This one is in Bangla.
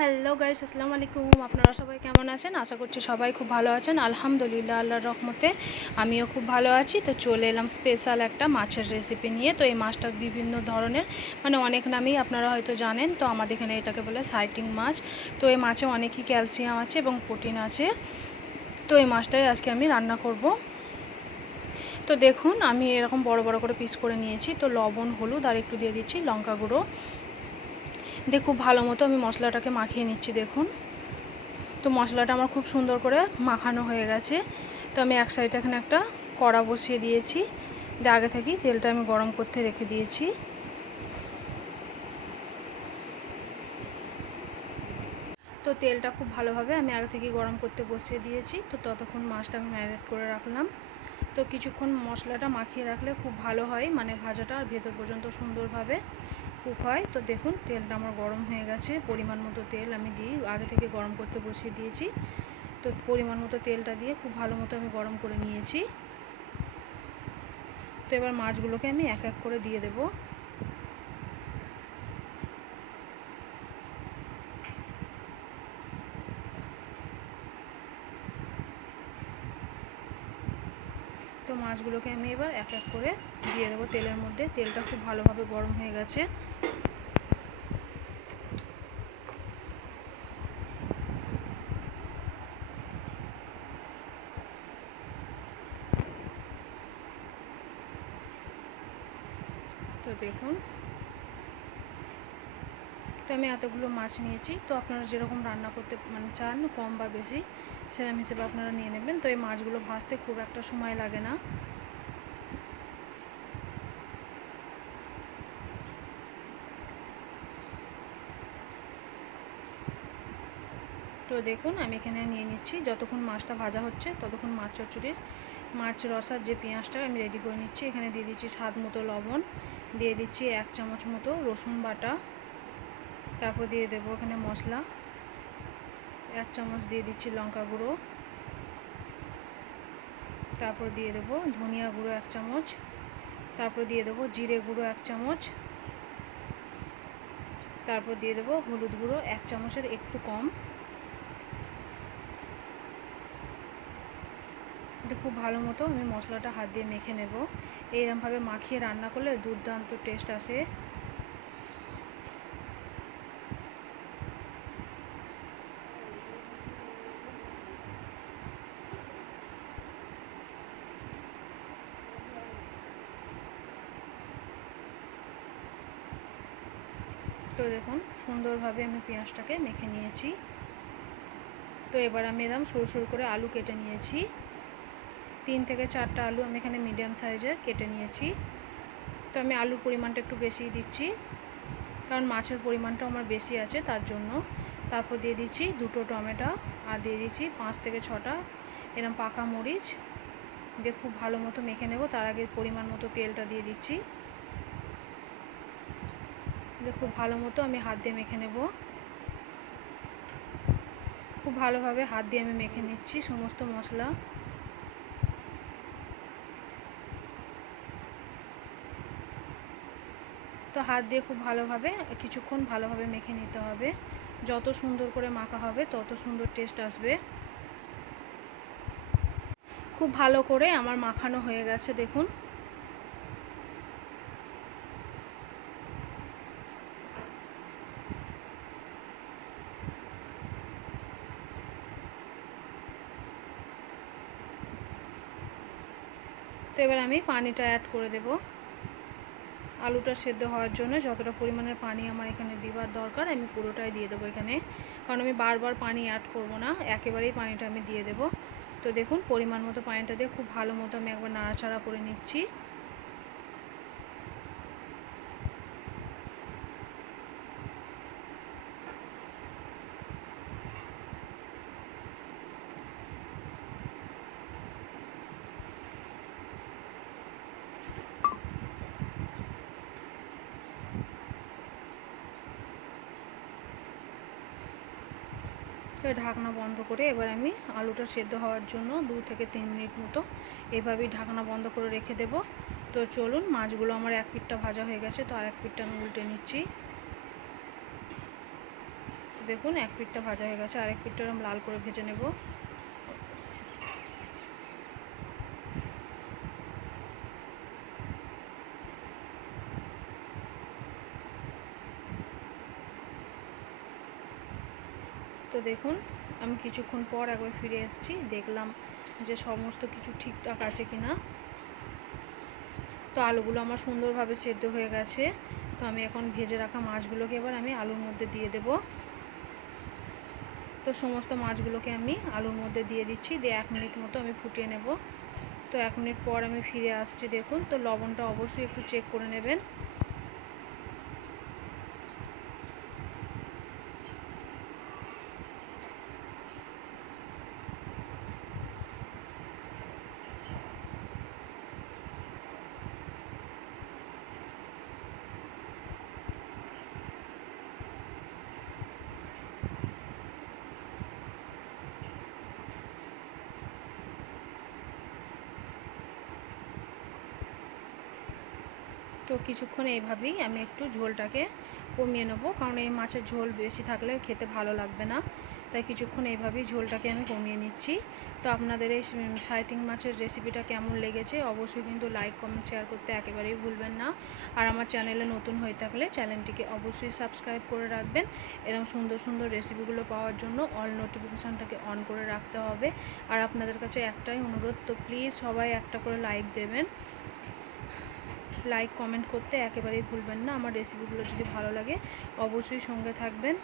হ্যালো গাইস আসসালামু আলাইকুম। আপনারা সবাই কেমন আছেন? আশা করছি সবাই খুব ভালো আছেন। আলহামদুলিল্লাহ, আল্লাহর রহমতে আমিও খুব ভালো আছি। তো চলে এলাম স্পেশাল একটা মাছের রেসিপি নিয়ে। তো এই মাছটা বিভিন্ন ধরনের মানে অনেক নামেই আপনারা হয়তো জানেন। তো আমাদের এখানে এটাকে বলে সাইটিং মাছ। তো এই মাছে অনেকই ক্যালসিয়াম আছে এবং প্রোটিন আছে। তো এই মাছটাই আজকে আমি রান্না করব। তো দেখুন, আমি এরকম বড় বড় করে পিস করে নিয়েছি। তো লবণ, হলুদ আর একটু দিয়ে দিচ্ছি লঙ্কা গুঁড়ো। দিয়ে খুব ভালো মতো আমি মশলাটাকে মাখিয়ে নিচ্ছি, দেখুন। তো মশলাটা আমার খুব সুন্দর করে মাখানো হয়ে গেছে। তো আমি এক সাইডে এখানে একটা কড়া বসিয়ে দিয়েছি। দিয়ে আগে থেকেই তেলটা আমি গরম করতে রেখে দিয়েছি। তো তেলটা খুব ভালোভাবে আমি আগে থেকে গরম করতে বসিয়ে দিয়েছি। তো ততক্ষণ মাছটা আমি ম্যারিনেট করে রাখলাম। তো কিছুক্ষণ মশলাটা মাখিয়ে রাখলে খুব ভালো হয় মানে ভাজাটা আর ভেতর পর্যন্ত সুন্দরভাবে। কুক হয়। তো দেখুন, তেলটা আমার গরম হয়ে গেছে। পরিমাণ মতো তেল আমি দিই আগে থেকে গরম করতে বসিয়ে দিয়েছি। তো পরিমাণ মতো তেলটা দিয়ে খুব ভালো মতো আমি গরম করে নিয়েছি। তো এবার মাছগুলোকে আমি এক এক করে দিয়ে দেবো। তো মাছগুলোকে আমি এবার এক এক করে দিয়ে দেবো তেলের মধ্যে। তেলটা খুব ভালোভাবে গরম হয়ে গেছে। দেখুন। তো আমি এতগুলো মাছ নিয়েছি। তো আপনারা যেরকম রান্না করতে মানে চান, কম বা বেশি সেরকম হিসেবে আপনারা নিয়ে নেবেন। তো এই মাছগুলো ভাজতে খুব একটা সময় লাগে না। তো দেখুন, আমি এখানে নিয়ে নিচ্ছি। যতক্ষণ মাছটা ভাজা হচ্ছে, ততক্ষণ মাছ চচ্চড়ির মাছ রসার যে পেঁয়াজটা আমি রেডি করে নিচ্ছি, এখানে দিয়ে দিচ্ছি স্বাদ মতো লবণ, দিয়ে দিচ্ছি এক চামচ মতো রসুন বাটা, তারপর দিয়ে দেবো এখানে মশলা, এক চামচ দিয়ে দিচ্ছি লঙ্কা গুঁড়ো, তারপর দিয়ে দেবো ধনিয়া গুঁড়ো এক চামচ, তারপর দিয়ে দেবো জিরে গুঁড়ো এক চামচ, তারপর দিয়ে দেবো হলুদ গুঁড়ো এক চামচের একটু কম খুব ভালো মতো আমি মশলাটা হাত দিয়ে মেখে নেব। এইরকমভাবে মাখিয়ে রান্না করলে দুর্দান্ত টেস্ট আসে। তো দেখুন, সুন্দরভাবে আমি পেঁয়াজটাকে মেখে নিয়েছি। তো এবার আমি এরকম সরু সরু করে আলু কেটে নিয়েছি। তিন থেকে চারটা আলু আমি এখানে মিডিয়াম সাইজে কেটে নিয়েছি। তো আমি আলুর পরিমাণটা একটু বেশি দিচ্ছি, কারণ মাছের পরিমাণটা আমার বেশি আছে তার জন্য। তারপর দিয়ে দিচ্ছি দুটো টমেটো আর দিয়ে দিচ্ছি পাঁচ থেকে ছটা এরম পাকা মরিচ। দিয়ে খুব ভালো মতো মেখে নেব, তার আগে পরিমাণ মতো তেলটা দিয়ে দিচ্ছি। দিয়ে খুব ভালো মতো আমি হাত দিয়ে মেখে নেব। খুব ভালোভাবে হাত দিয়ে আমি মেখে নিচ্ছি সমস্ত মশলা। তো হাত দিয়ে খুব ভালোভাবে, কিছুক্ষণ ভালোভাবে মেখে নিতে হবে। যত সুন্দর করে মাখা হবে, তত সুন্দর টেস্ট আসবে। খুব ভালো করে আমার মাখানো হয়ে গেছে, দেখুন। তো এবার আমি পানিটা অ্যাড করে দেব। আলুটা সেদ্ধ হওয়ার জন্য যতটা পরিমাণের পানি আমার এখানে দেওয়ার দরকার, আমি পুরোটাই দিয়ে দেবো এখানে। কারণ আমি বারবার পানি অ্যাড করব না, একেবারেই পানিটা আমি দিয়ে দেব। তো দেখুন, পরিমাণ মতো পানিটা দিয়ে খুব ভালো মতো আমি একবার নাড়াচাড়া করে নিচ্ছি। ঢাকনা বন্ধ করে এবার আমি আলুটা সেদ্ধ হওয়ার জন্য দু থেকে তিন মিনিট মতো এভাবেই ঢাকনা বন্ধ করে রেখে দেব। তো চলুন, মাছগুলো আমার এক পিঠটা ভাজা হয়ে গেছে, তো আর এক পিঠটা আমি উল্টে নিচ্ছি। তো দেখুন, এক পিঠটা ভাজা হয়ে গেছে, আর এক পিঠটা আমি লাল করে ভেজে নেব। তো দেখুন, আমি কিছুক্ষণ পর একবার ফিরে এসেছি। দেখলাম যে সমস্ত কিছু ঠিকঠাক আছে কি না তো আলুগুলো আমার সুন্দরভাবে সেদ্ধ হয়ে গেছে। তো আমি এখন ভেজে রাখা মাছগুলোকে এবার আমি আলুর মধ্যে দিয়ে দেব। তো সমস্ত মাছগুলোকে আমি আলুর মধ্যে দিয়ে দিচ্ছি। দিয়ে এক মিনিট মতো আমি ফুটিয়ে নেব। তো এক মিনিট পর আমি ফিরে আসছি, দেখুন। তো লবণটা অবশ্যই একটু চেক করে নেবেন। তো কিছুক্ষণ এইভাবেই আমি একটু ঝোলটাকে কমিয়ে নেব, কারণ এই মাছের ঝোল বেশি থাকলে খেতে ভালো লাগবে না। তাই কিছুক্ষণ এইভাবেই ঝোলটাকে আমি কমিয়ে নিচ্ছি। তো আপনাদের এই সাইটিং মাছের রেসিপিটা কেমন লেগেছে অবশ্যই কিন্তু লাইক, কমেন্ট, শেয়ার করতে একেবারেই ভুলবেন না। আর আমার চ্যানেলে নতুন হয়ে থাকলে চ্যানেলটিকে অবশ্যই সাবস্ক্রাইব করে রাখবেন। এরকম সুন্দর সুন্দর রেসিপিগুলো পাওয়ার জন্য অল নোটিফিকেশানটাকে অন করে রাখতে হবে। আর আপনাদের কাছে একটাই অনুরোধ, তো প্লিজ সবাই একটা করে লাইক দেবেন। লাইক কমেন্ট করতে একেবারেই ভুলবেন না। আমার রেসিপিগুলো যদি ভালো লাগে অবশ্যই সঙ্গে থাকবেন।